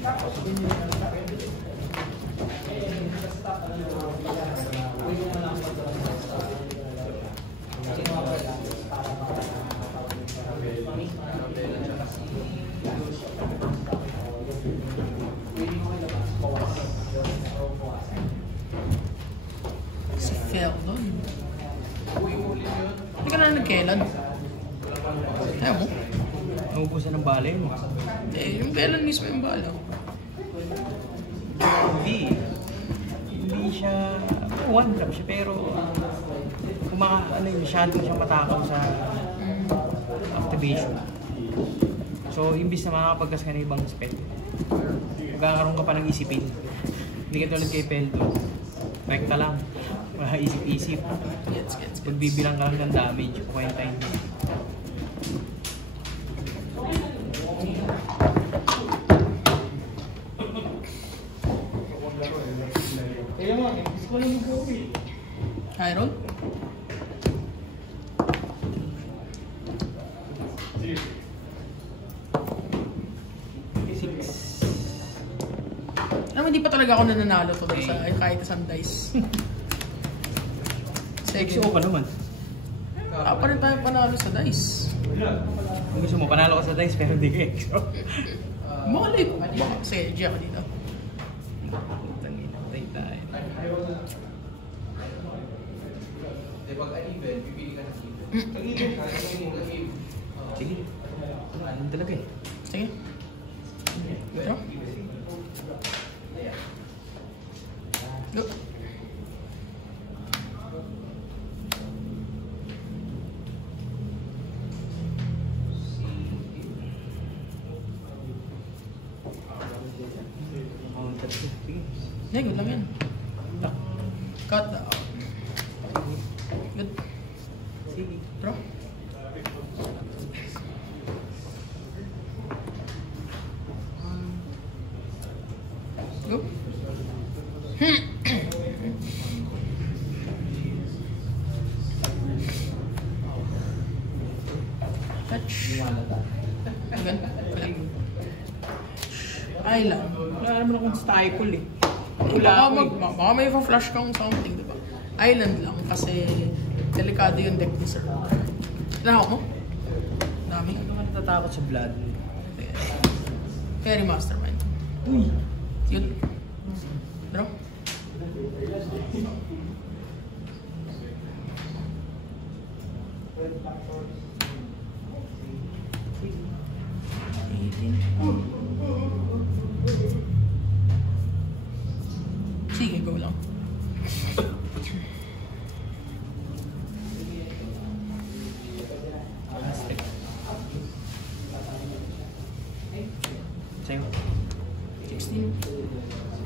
Si Feldon. Hindi ka na nagkailan. Ayaw mo? Naubusan ng bala yun. Eh, yung kailan mismo yung bala. Hindi siya, one trap siya, pero masyado siyang matakaw sa activation. So, imbis na makakapagkas ka ng ibang spell, magkakaroon ka pa ng isipin. Hindi ka tulad kay Pelto. Rekta lang. Isip-isip. Pagbibilang ka lang ng damage, o kaya time. High roll? Hindi pa talaga ako nananalo to sa kahit isang dice. XO ka naman. Pa rin tayo panalo sa dice. Kung gusto mo, panalo ka sa dice pero hindi ka XO. Malay ko. Sige, G ako dito. Tangin, patay tayo. Pag uneven, pipili ka ng even. Pag even ka, Sige. Ano talaga eh. Sige. Ito. Go. Yeah, good lang yan. Cut the out. Good. Sige. Draw. Go. Touch. Again. Island. Wala naman akong stifle eh. Baka may flash kang something, diba? Island lang kasi delikado yung deck ni Sir. Tinahak mo? Dami. Ano ka natatakot sa blood? Fairy Mastermind. Uy! Yun. Draw. Sige, go lang. Sa'yo. 16.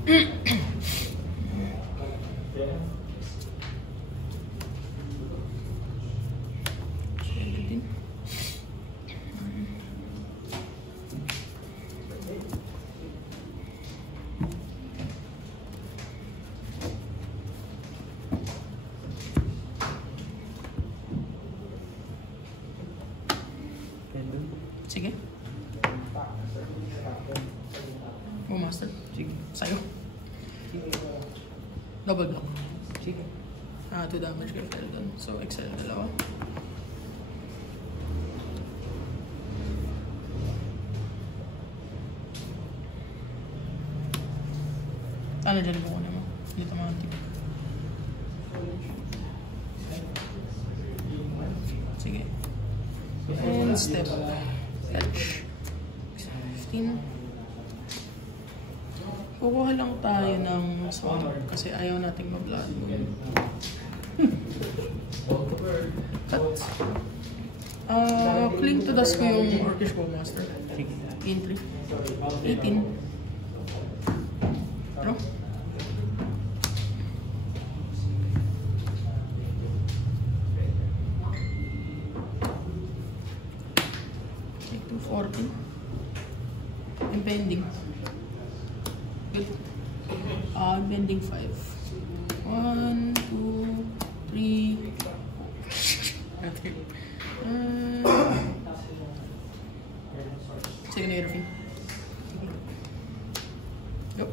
17. Sige. Oh, master. Sige. Sa'yo. Double block. Sige. 2 damage kayo tayo dun. So, excel dalawa. Ano dyan mo kunin mo? Dito mga tip. Sige. And step. Fetch. 15. Kukuha lang tayo ng swamp kasi ayaw nating ma-blood moon. Cut. Cling to dust ko yung Orcish Bowmaster. Sige. Gain 3. 18. Draw. Take 240. Impending. Good. Bending 5. 1, 2, 3. Sige na, Irving. Go.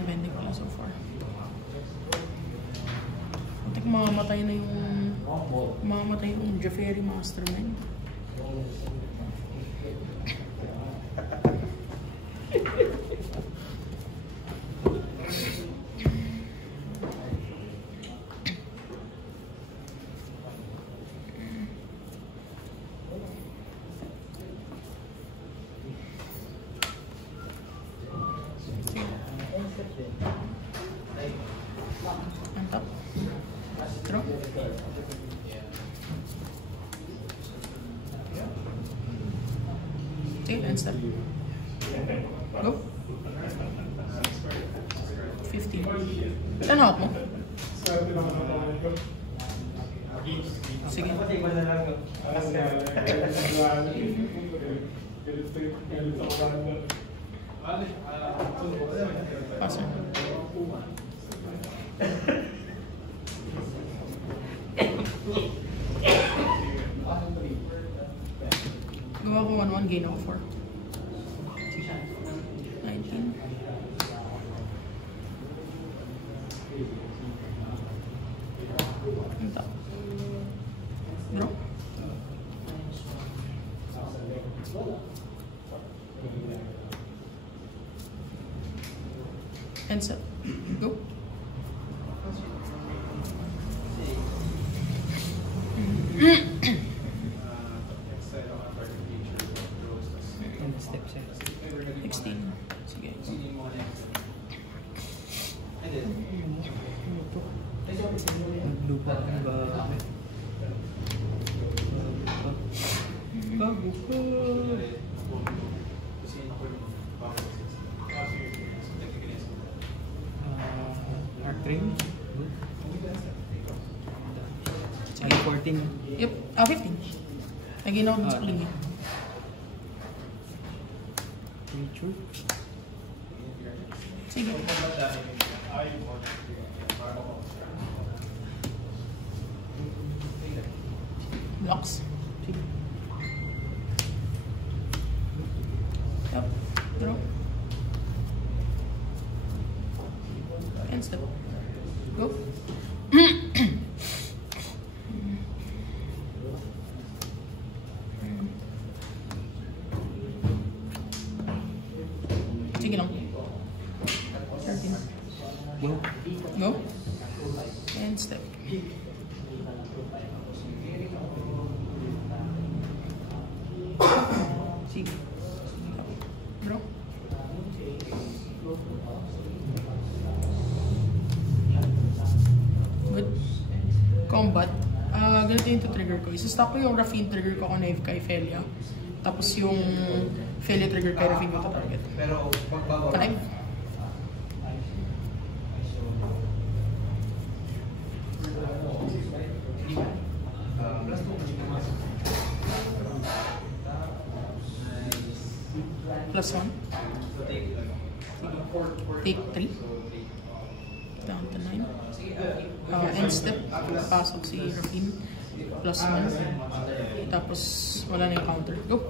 Bending pala so far. Butik mamamatay na yung Jeffery Mastermind. Mantap. Draw. Sige, end step. Go. 15. Saan hawak mo? Sige. Passer. Gawa ko 1-1, gain ako 4. 19. Ito. Draw. End set. Go. Step 16. Sige. Lupa ang bago. Bago ka. Arc train. Ay, 14. Yep. 15. Naging ako dun sa kuling niya. Nature. Sige. Blocks. Sige. Yep. Draw. End step. Go. Sige lang. 13. Go. Go. And step. Sige. Draw. Good. Combat. Ganito yung trigger ko. Isa-stock ko yung Raffine trigger ko kung Naive kay Felia. Tapos yung Felia trigger kay Raffine ko target. Pero magbabaw. Connect. Plus 1. Take 3. Down to 9. End step. Pasok si Raffine. Plus 1. Tapos wala na yung counter. Go!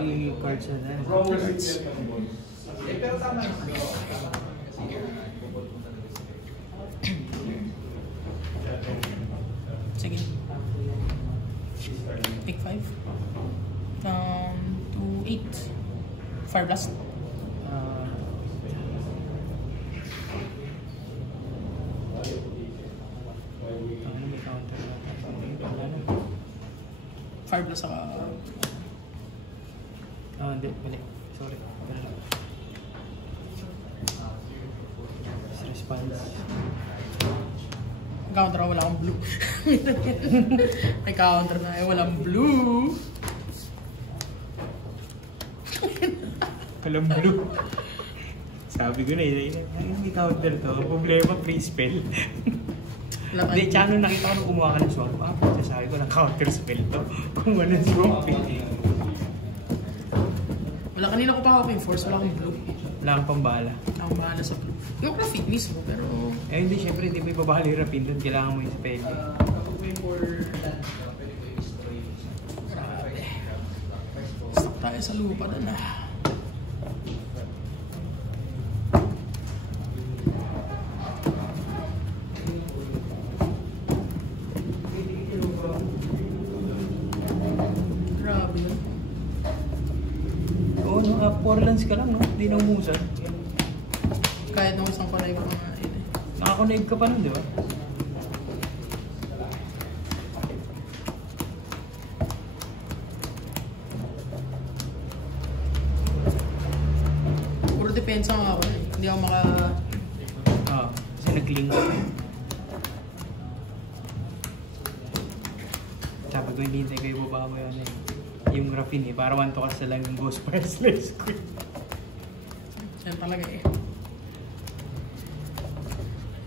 Three cards na. Pero tama. Sige. Take 5. Down to 8. Fire blast. Fire blast sa... Hindi. Mali. Sorry. Response. Counter na, wala akong blue. May counter na, walang blue. Palang blue. Sabi ko na may counter to. Problema, free spell. Hindi, tsaka nung nakita ko nung kumuha ka ng swamp, sasabi ko ng counter spell to. Kumuha ng swamp eh. Wala, kanina ko pa ako yung force, wala akong blue. Wala kang pambala. Wala akong bahala sa blue. Yung graphic mismo, pero... Eh hindi, syempre hindi mo ibabahal yung rapin doon. Kailangan mo yung spell. Kapag may more land, pwede mo i-destroy. Stop tayo sa lupa na na. Grabe yun. Oo, no? 4 lands ka lang, no? Hindi na umusan. Kahit nung isang panay ko nga yun eh. Nakakonave ka pa nun, di ba? Puro depensa nga ako eh. Hindi ako maka... Kasi nag-link ka. Sabi ko, hindi hintay ko ibaba mo yun eh. Yung Rapin eh, para 1 to kasi lang yung Ghost Fire Slice ko. Yan talaga eh.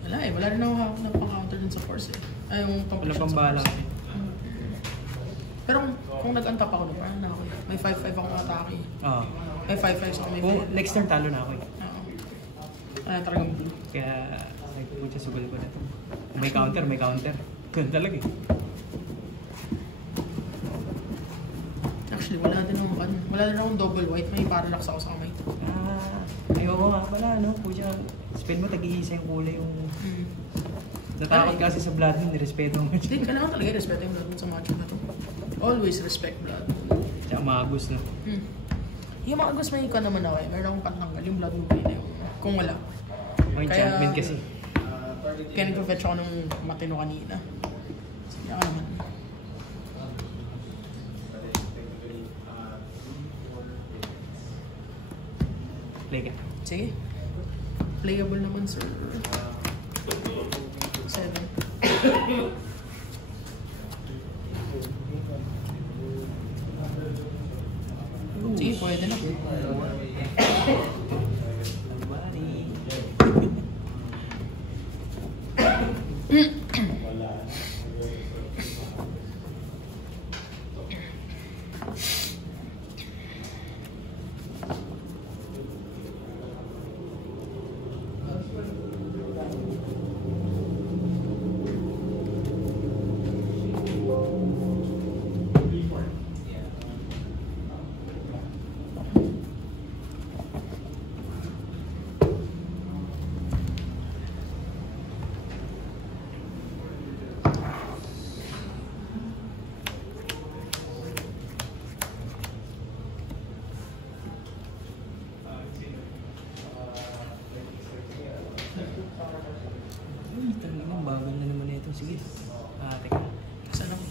Wala eh, wala rin ako hawak na pang-counter dun sa force eh. Ay, yung Wala pang bala kasi. Pero kung nag-untap ako na, parang na ako. May 5-5 akong atake. Oo. May 5-5 sa may Kung next turn talo na ako eh. Oo. Ano talagang blue. Kaya, nagpupunta sa sugal ko na ito. May counter, may counter. Ganun talaga eh. Actually, wala din akong double white. May parallax ako sa kamay. Ayoko nga pala, no? Pucha, spell mo, tag-iisa yung kulay yung... Natakot kasi sa blood moon, nirespeto mo. Hindi, kailangan talaga respeto yung blood moon sa matchup na to. Always respect blood moon. Tsaka magus, no? Yung mga gusto may ikon naman ako eh. Meron akong patanggal yung blood moon na yun. Kung wala. May enchantment kasi. Kaya nag-fetch ako ng matino kanina. Sige ako naman. Play ka. Sige. Playable naman, sir. 7. Sige, pwede na. Bagal na naman ito. Sige. Teka. Saan ako?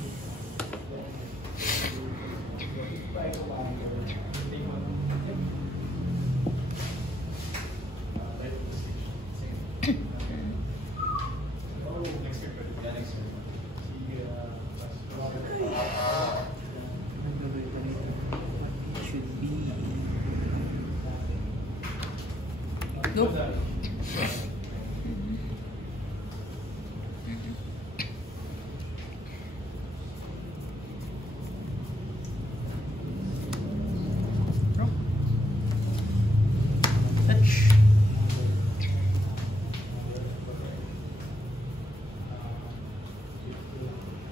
Should be... Nope.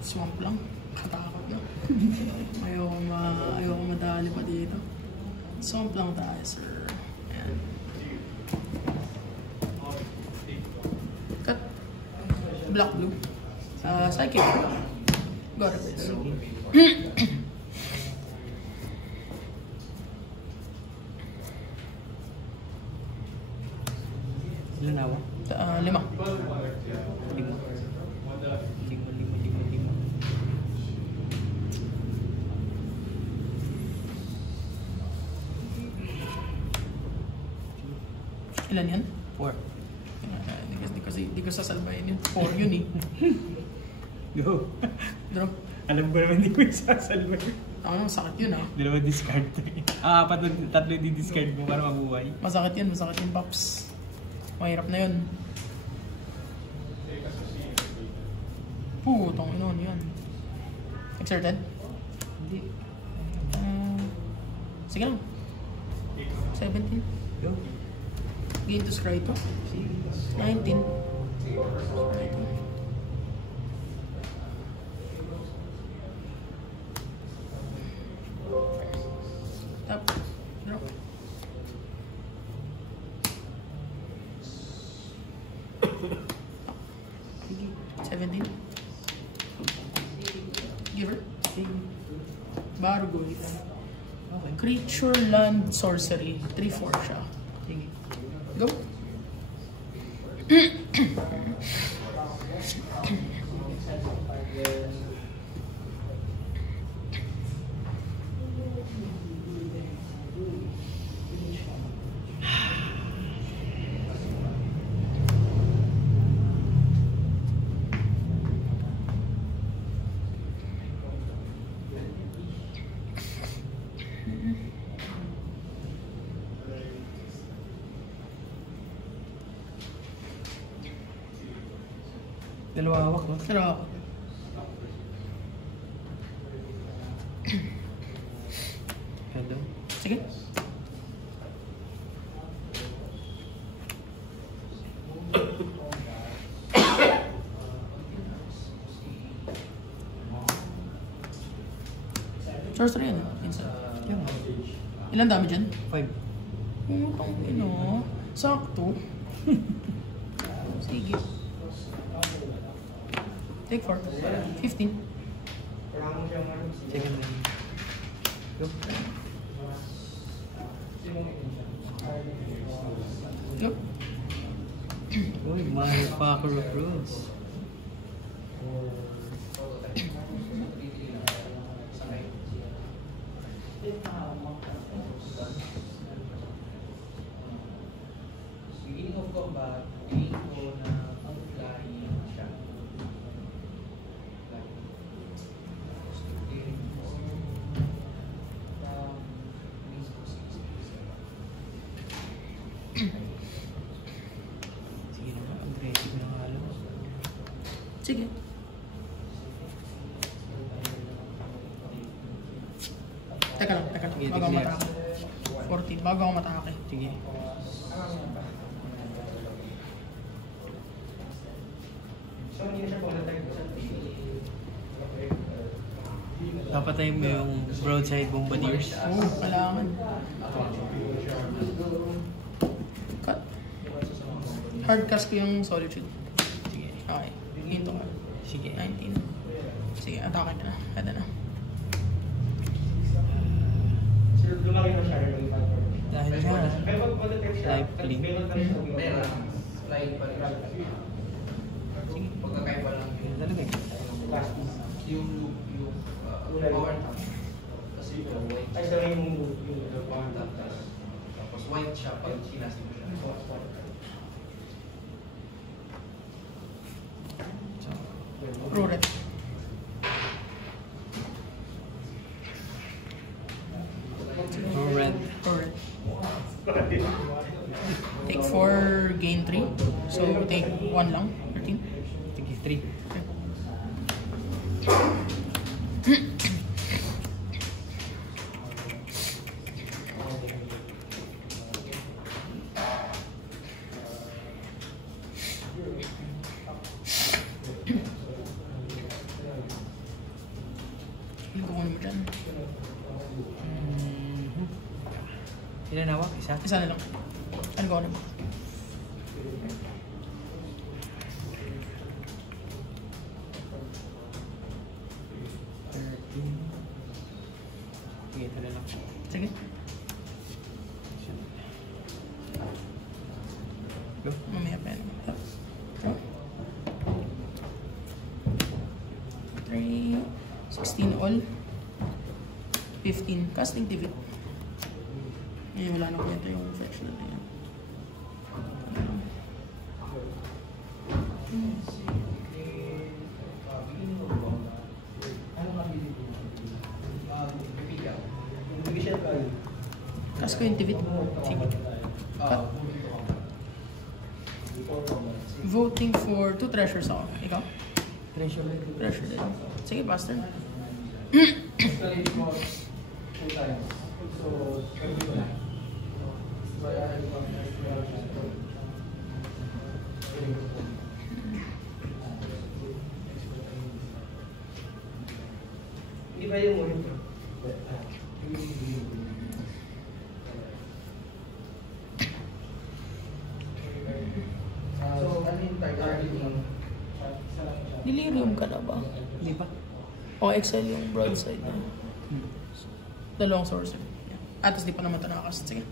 Swamp lang. Katakot na. Ayoko madali pa dito. Swamp lang tayo, sir. Ayan. Cut. Black blue. Psychic. Got it. Ilan na ako? 5. 5. 5. Ilan yan? 4. Hindi ko sasalbayin yun. 4 yun eh. Go. Draw. Alam ko naman hindi ko isasalba. Sakit yun ah. Hindi naman discard to eh. Tatlo di-discard mo para mabuhay. Masakit yun, Pops. Mahirap na yun. Putong inon yun. Exerted? Hindi. Sige lang. 17. Go. Gain to scry to. 19. Tap. Drop. Sige. 17. Giver. Bargoy. Okay. Creature, land, sorcery. 3/4 siya. Sige. Go. Dalawa hawak, no? Pero ako. Hello. Sige. Sorcery yan. Inside. Yan. Ilan dami dyan? 5. Putang ino. Sakto. Sige. Take 4. 15. Second line. Go. Go. Uy, motherfucker of rules. Beginning of combat, tingin ko na ang flying siya. Sige na, aggressive na halo. Sige. Teka lang. Sige, Bago ako declare. matake. 40. Bago ako matake. Sige. Papatayin mo yung broadside bombardiers. Oo, kailangan. Cut. Hard cast ko yung solitude. Sige. Okay. Hinto ka. Sige. 19. Sige, atake na. Kada na. Dahil sa life link. Pera, flying pa rin siya. Pagkakaiba lang Yan talaga eh. yung loop, yung power tap. Kasi yung white. Tapos white siya pag sinasi mo siya. Roret. No red. Roret. Take 4, gain 3. So, take 1 lang. 13. Sige, 3. Okay. Yung kukunin mo dyan. Ilan hawak? Isa? Isa na lang. Ano kukunin mo? Sige, ito na lang. Sige. Go. Mamaya pa yan. Go. 3, 16 all. 15. Casting TV. Eh, wala na kwento yung fetch na yan. ko yung TV. Sige. Cut. Voting for 2 treasures ako. Ikaw? Treasure. Treasure din. Sige, Pastor. Basically, it was 2 times. So, 20 lang. So, I Hindi ba yung monitor? So, ano yung targeting? Delirium ka na ba? Hindi pa. O Excel yung broadside na. Dalawang source. Tapos di pa naman ito nakakast. Sige.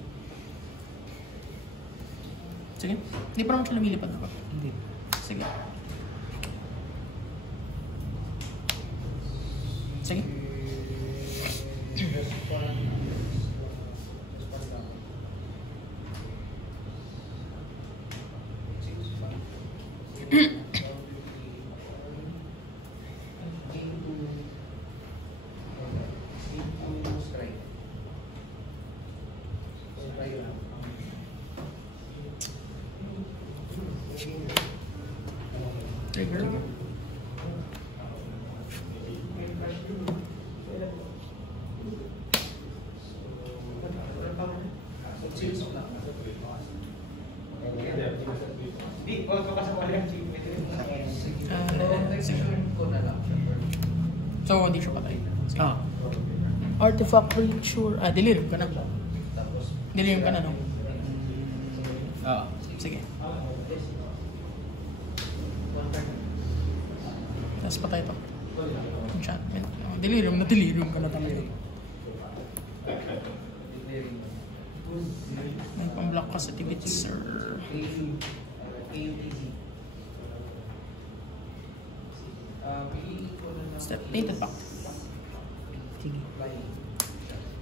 Sige. Di pa naman siya lumilipad na ba? Hindi. Sige. Sige. Trigger. So, hindi siya patay. Sige. Artifact creature. Delirium ka na. Delirium ka na, no? Sige. Tapos patay ito. Enchantment. Delirium ka na talaga. May pang-block ka sa tibits, sir. Step, painted back. Sige.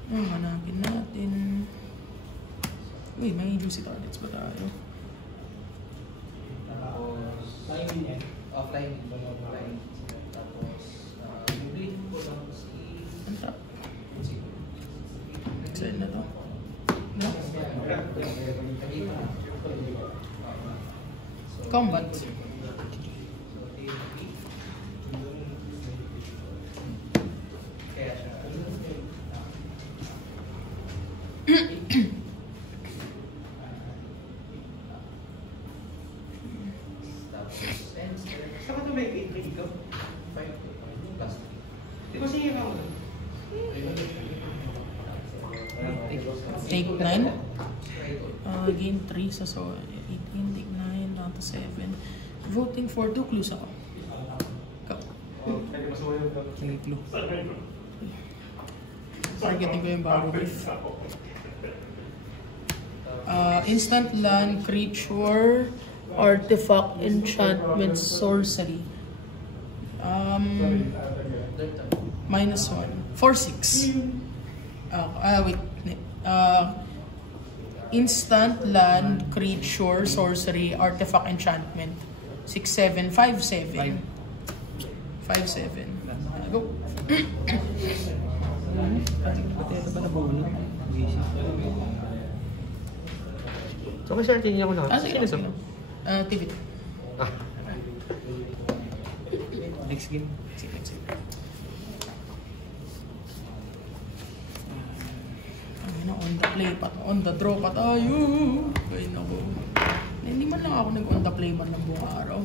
Hanapin natin. Uy, may juicy targets ba tayo? Offline. Tapos, bibili ko lang si... Untap. Excel na to. No? Combat. Take 9. Gain 3 so 18, take 9, down to 7. Voting for 2 clues ako. Go. Sige, clue. Targeting ko yung Baru Reef. Instant land, creature, artifact, enchantment, sorcery. -1. 4-6. Wait. Instant land, creature, sorcery, artifact, enchantment. 6-7, 5-7. 5-7. Go. Ito ba nabulog? So, kasi natin ako na. Sige. TV. Next game. Sige. On the play pa, on the draw pa tayo. Ay nako. Hindi man lang ako nag-on the play man ng buong araw.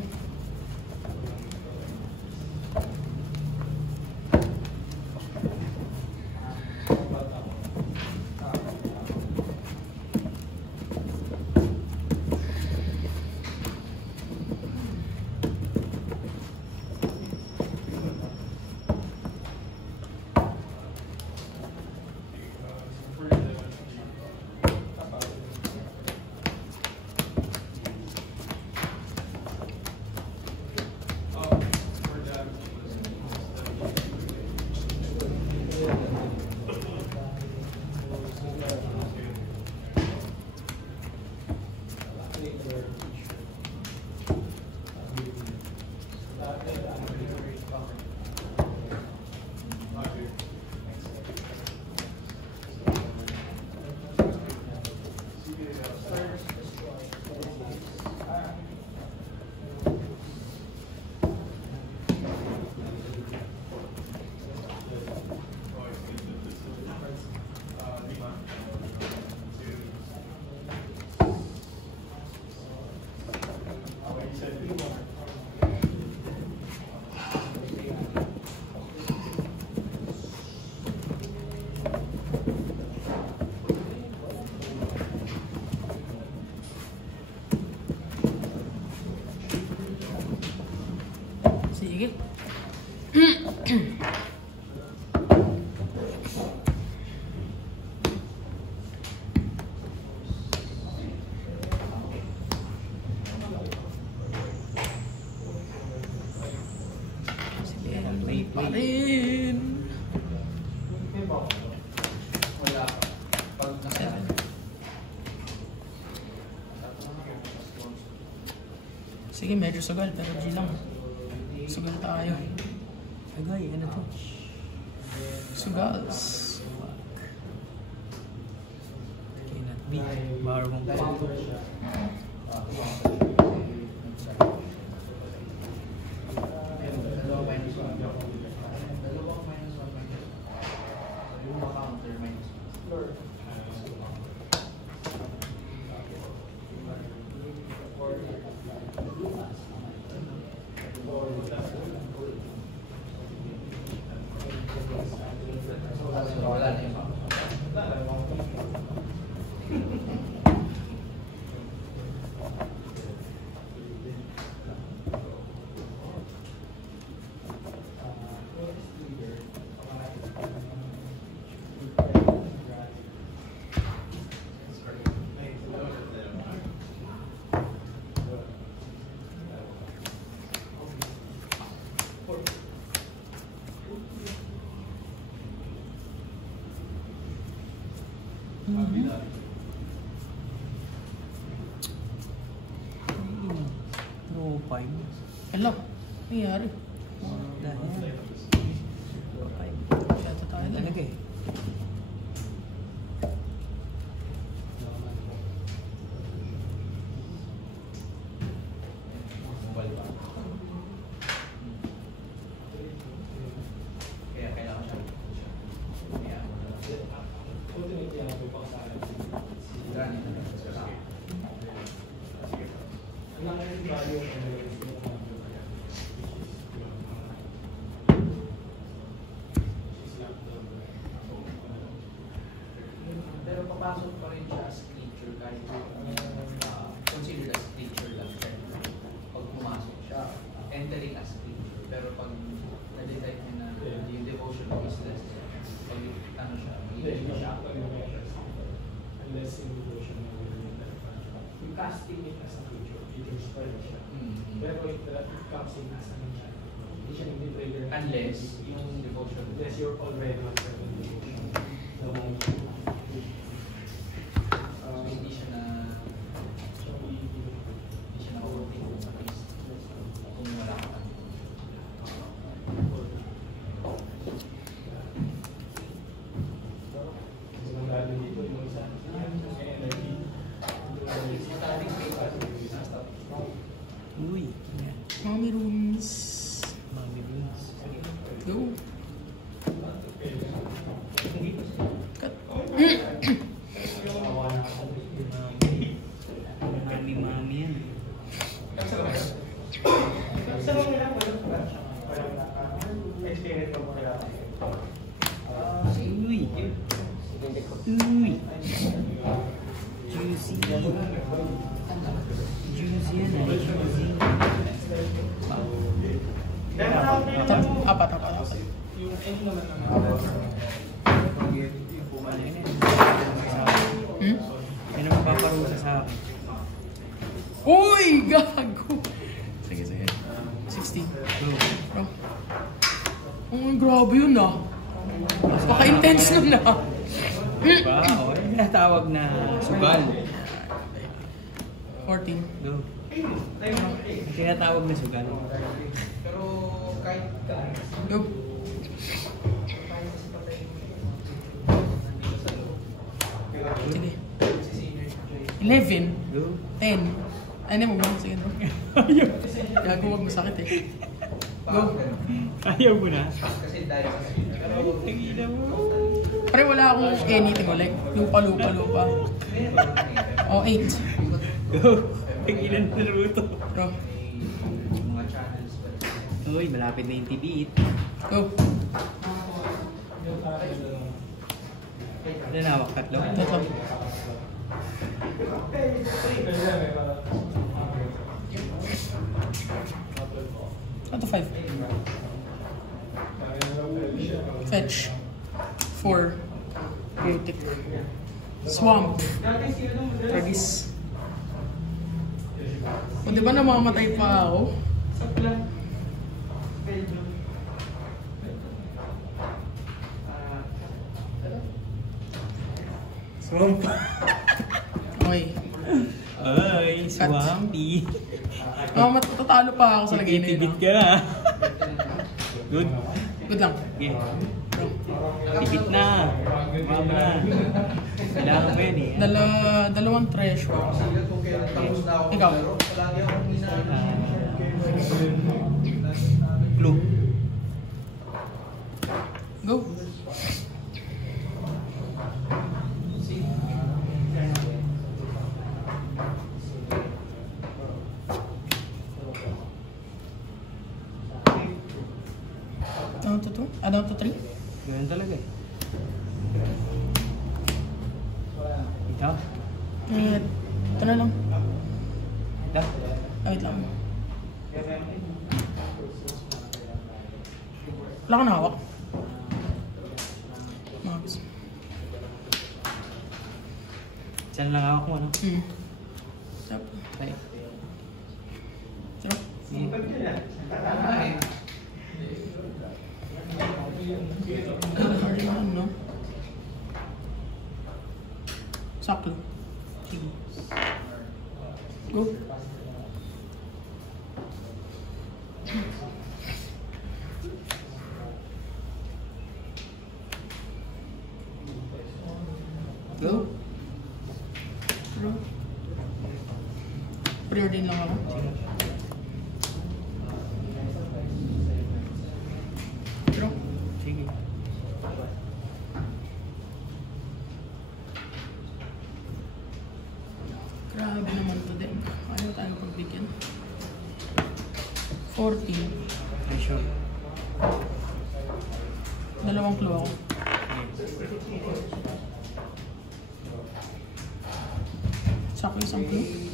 Sige, medyo sugal, pero G lang. Sugal tayo. Agay, ano to? Sugals. Cannot be. Bar 1.2. No, 5. Hello. Nangyari. Dahil. Shata tayo lang. Talaga eh. Pero papasok pa rin siya as creature kahit considered as creature lang siya. Pag pumasok siya, entering as creature. Pero pag na-detect niya na yung devotion is less, pag ano siya, hindi siya. Unless in devotion you casting it as a creature, you can destroy siya. Pero it comes in as an enchantment. Hindi siya nag-trigger. Unless yung devotion. Unless you're already on certain devotion. Hindi siya na makaunting kung wala ka. Lalo dito yung isa, yung energy. Uy. Mommy rooms. Mami Beans. Go. Cut. Mami yan. Uy. Uy. Juicy. Juicy yan eh. Juicy. Apat. Yan ang mapaparusa sa akin. Uy! Gago! Sige. 16. Bro. Oh, grabe yun ah. Baka-intense nun ah. Diba? O, yung tinatawag na sugal. 14. Go. Yung tinatawag na sugal. Pero kahit Go. Sige. 11. Go. 10. Ay, hindi mo ba? Sige bro. Ayaw. Gago, wag masakit eh. Go. Ayaw mo na. Kasi dahil sa Tagina mo. Pare wala akong anything ko. Like, lupa. Oh, 8. Go. Tagina na Naruto. Bro. mga channels. Uy, malapit na yung TV. Go. Ano na hawak? Tatlo? Tatlo. Ano 5? Fetch. 4. Chaotic. Swamp. Tragis. O diba namamatay pa ako? Swamp. Okay. Ay, swampy. Matatalo pa ako sa lagay na yun. Tibit ka na. Good. Good lang. Okay. Tibit na. Mama na. Kailangan mo yun eh. Dalawang treasure. Ikaw. Clue. Go. Down to 2? Down to 3? Ganyan talaga eh. Ikaw? Ito na lang. Ikaw? Wait lang. Wala ka na hawak. Max. Diyan lang ako ano? Stop. Okay. Stop. No? Saklo. Sige. Go. Go. Go. Prayer din lang ako. Go. Sige. Grabe naman to din. Ayaw tayo pagbigyan. 14. Okay, sure. Dalawang clue ako. Sakto isang clue.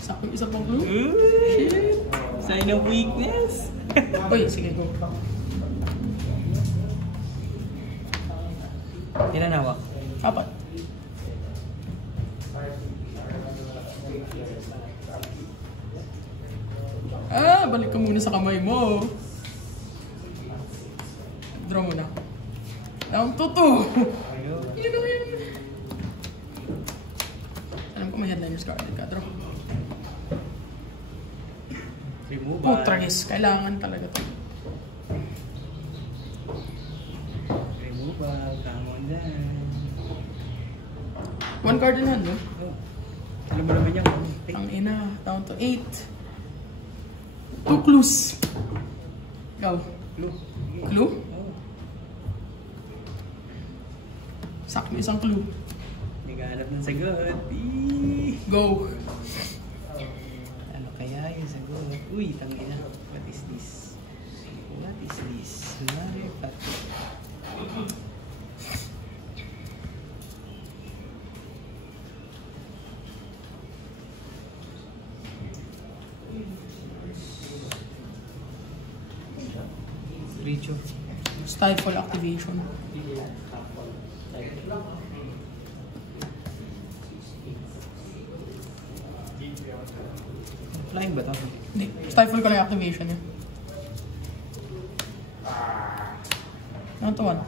Sakto isa pang clue. Shit! Sign of weakness! Uy, sige, go. Ilan hawak? 4. Balik ka muna sa kamay mo. Draw muna. Down to 2. Yun naman yun. Alam ko may headliners guarded ka. Draw. Remove. Putragis. Kailangan talaga to. Remove. Come on then. 1 card in hand, no? Alam mo naman yan. Ang ina. Down to 8. 2 clues. Go. Clue. Clue? Oh. Sakto isang clue. Hindi ka hanap ng sagot. Go. Ano kaya yung sagot? Uy, tangina. What is this? What is this? Mare pati. Creature. Stifle activation. Flying ba ito? Hindi. Stifle ko lang yung activation niya. Ano to 1?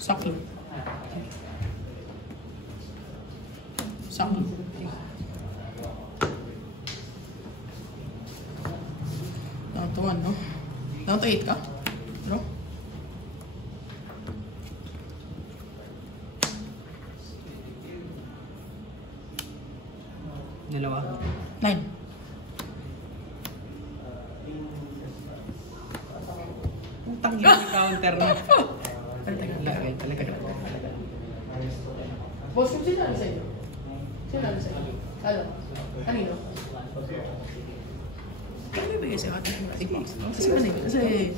Saklo. Saklo. Down to 1, no? Down to 8 ka? Pero? Dalawa. 9. Utang yung counter na. Talaga. Boss, kung sino sa inyo? Sino sa inyo? Ano? Kanino? Ano ibigay sa'yo? Kasi kanino? Kasi